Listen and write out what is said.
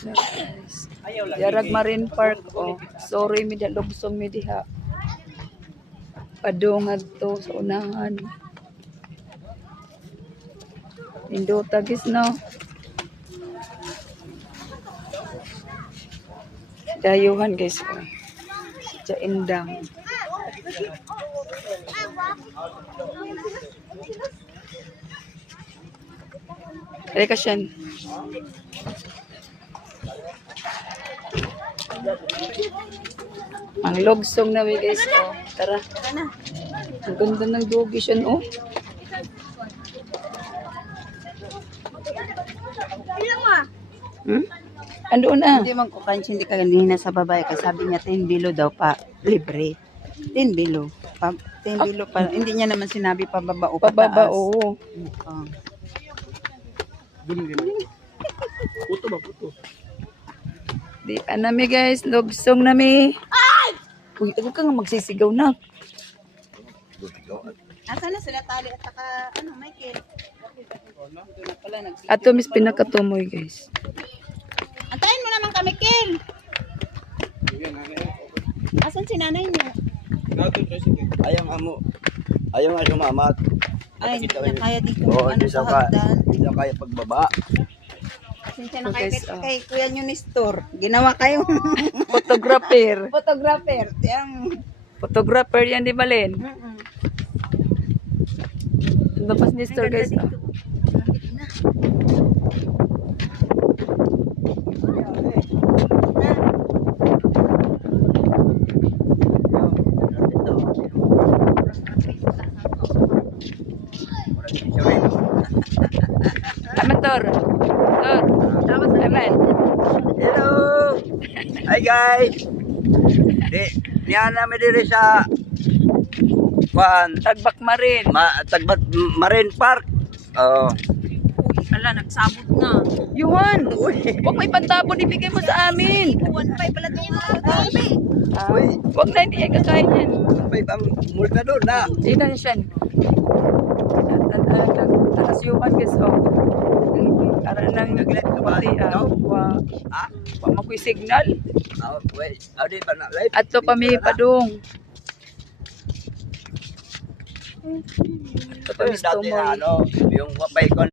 Guys. Yarag Marine Park oh. Sorry mi da lubsom mi diha. Padungad to sa unahan. Indo tagis no. Dayuhan guys oh. Sa Indang. Halika siyan. Ang logsong na guys oh. Tara. Ang ganda ng dogi siya oh. Hmm? Ando na. Hindi man ko kansi hindi kanina sa babae kasi sabi niya 10 bilo daw pa libre. 10 bilo. 10 bilo pa. Hindi niya naman sinabi pababa o pataas. Pababa oo. Oh. Puto ba, puto? Di anami guys, logsong nami. Ay! Uy, ako ka nga magsisigaw na. Asa na sila tali at saka ano Michael? Doon na pala Ato mis pinakatumoy guys. Antayin mo naman kami, Kel. Asan si nanay niyo? Ayaw nga mo. Ayaw nga sumamat. Ay, hindi niya kaya dito. Oo, ano hindi sa siya kaya. hagdan. Hindi siya kaya pagbaba. Pasensya na Okay, kay, so. kay Kuya niyo ni Store. Ginawa kayong Photographer. photographer. Photographer yan di Malin. Labas ni store guys. Oh. Amator. Amen. Hello! Hi guys! Niyan namin diri sa Tagbak Marin. Tagbat Marine Park. Oh. Ala, nagsabot na. Yuan. Huwag may pantapon ibigay mo sa amin. 1.5 pala ito mga kami. Huwag na hindi ay kakain yan. May bang multa doon na. Sino na siya? Takas yuan guys. Oh. Aran nang Naglet ka ba? pati. No? Wa makoy signal. Oh, wait. Di ba na live? At to pami padung. Ito pa Dati misto mo. na ano, yung wapay ko